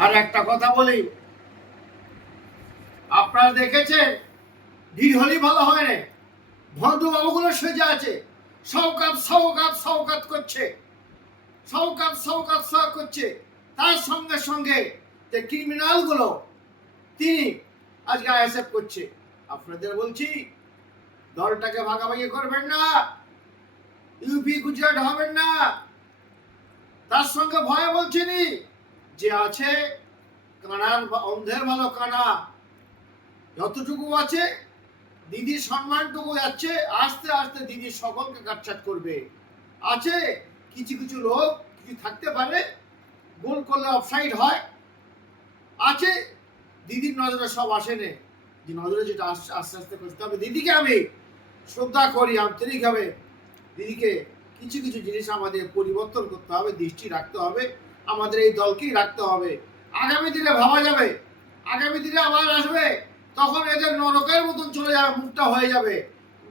আর একটা কথা বলি, আপনারা দেখেছেন ভিড় হলেই ভালো হয় না, ভণ্ড বাবুগুলো সেজে আছে, সৌকাত সৌকাত সৌকাত করছে, সৌকাত সৌকাত সৌকাত করছে। তার সঙ্গে সঙ্গে যে ক্রিমিনাল গুলো তিনি আজকে আইএসএফ করছে। আপনাদের বলছি, দলটাকে ভাগাভাগি করবেন না, ইউপি গুজরাট হবেন না। তার সঙ্গে ভয়ে বলছিনি যে আছে কানার অন্ধের ভালো কানা, যতটুকু আছে দিদির সম্মানটুকু যাচ্ছে, আস্তে আস্তে দিদির সকলকে কাটছাট করবে। আছে কিছু কিছু লোক কিছু থাকতে পারে, গোল করলে অফসাইড হয়, আছে দিদির নজরে সব আসেনে, যে নজরে যেটা আস্তে আস্তে করতে হবে। দিদিকে আমি শ্রদ্ধা করি আন্তরিকভাবে, দিদিকে কিছু কিছু জিনিস আমাদের পরিবর্তন করতে হবে, দৃষ্টি রাখতে হবে, আমাদের এই দলকেই রাখতে হবে। আগামী দিনে ভাবা যাবে, আগামী দিনে আবার আসবে, তখন এদের নরকের মতন চলে যাবে, মুখটা হয়ে যাবে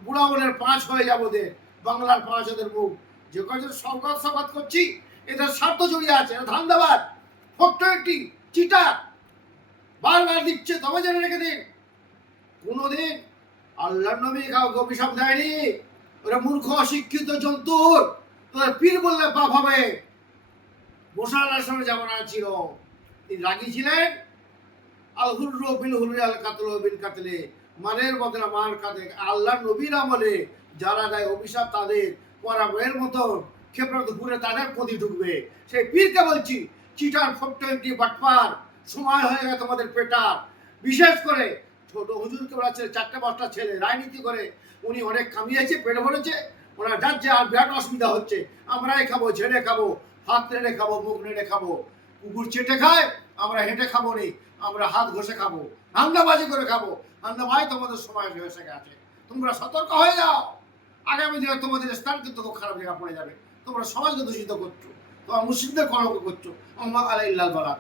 বুড়া বোনের 5 হয়ে যাবে, ওদের বাংলার 5 ওদের মুখ। যে কজন সৌকাত সৌকাত করছি, এদের স্বার্থ জড়িয়ে আছে, ধান্দাবাদ, ফটো একটি চিটার বারবার দিচ্ছে। তবে জেনে রেখে দিন, কোনোদিন আল্লাহর নবী কাউকে অভিশাপ দেয়নি। ওরা মূর্খ অশিক্ষিত জন্তুর, তোদের পীর বললে পাপ হবে। মুসা আলাইহিস সালামের জামানা ছিল, তিনি রাগী ছিলেন, আল হুররু বিল হুররি আল কাতলু বিল কাতলে, মারের বদলে মার কাঁদে। আল্লাহর নবীর আমলে যারা দেয় অভিশাপ, তাদের পরাবয়ের মতো ক্ষেপণাস্ত্র ঘুরে তাদের প্রতি ঢুকবে। সেই পীরকে বলছি, চিটার ফোরটোয়েন্টি বাটপার, সময় হয়ে গেছে তোমাদের পেটার। বিশেষ করে ছোট হুজুরকে বলাচ্ছে 4-5টা ছেলে রাজনীতি করে, উনি অনেক কামিয়েছে, পেট ভরেছে, ওনার যাচ্ছে আর বিরাট অসুবিধা হচ্ছে। আমরাই খাবো, ঝেড়ে খাবো, হাত নেড়ে খাবো, মুখ নেড়ে খাবো। কুকুর চেটে খায়, আমরা হেঁটে খাবো নি, আমরা হাত ঘষে খাবো, ধান্দাবাজি করে খাবো। ধান্দাবাজি তোমাদের সময় এসে গেছে, তোমরা সতর্ক হয়ে যাও। আগামী দিনে তোমাদের স্থান কিন্তু খুব খারাপ জায়গা পড়ে যাবে। তোমরা সমাজকে দূষিত করছো, তোমরা মুসলিমদের কলঙ্ক করছো। আল্লাহ আলাইহিল বালাক।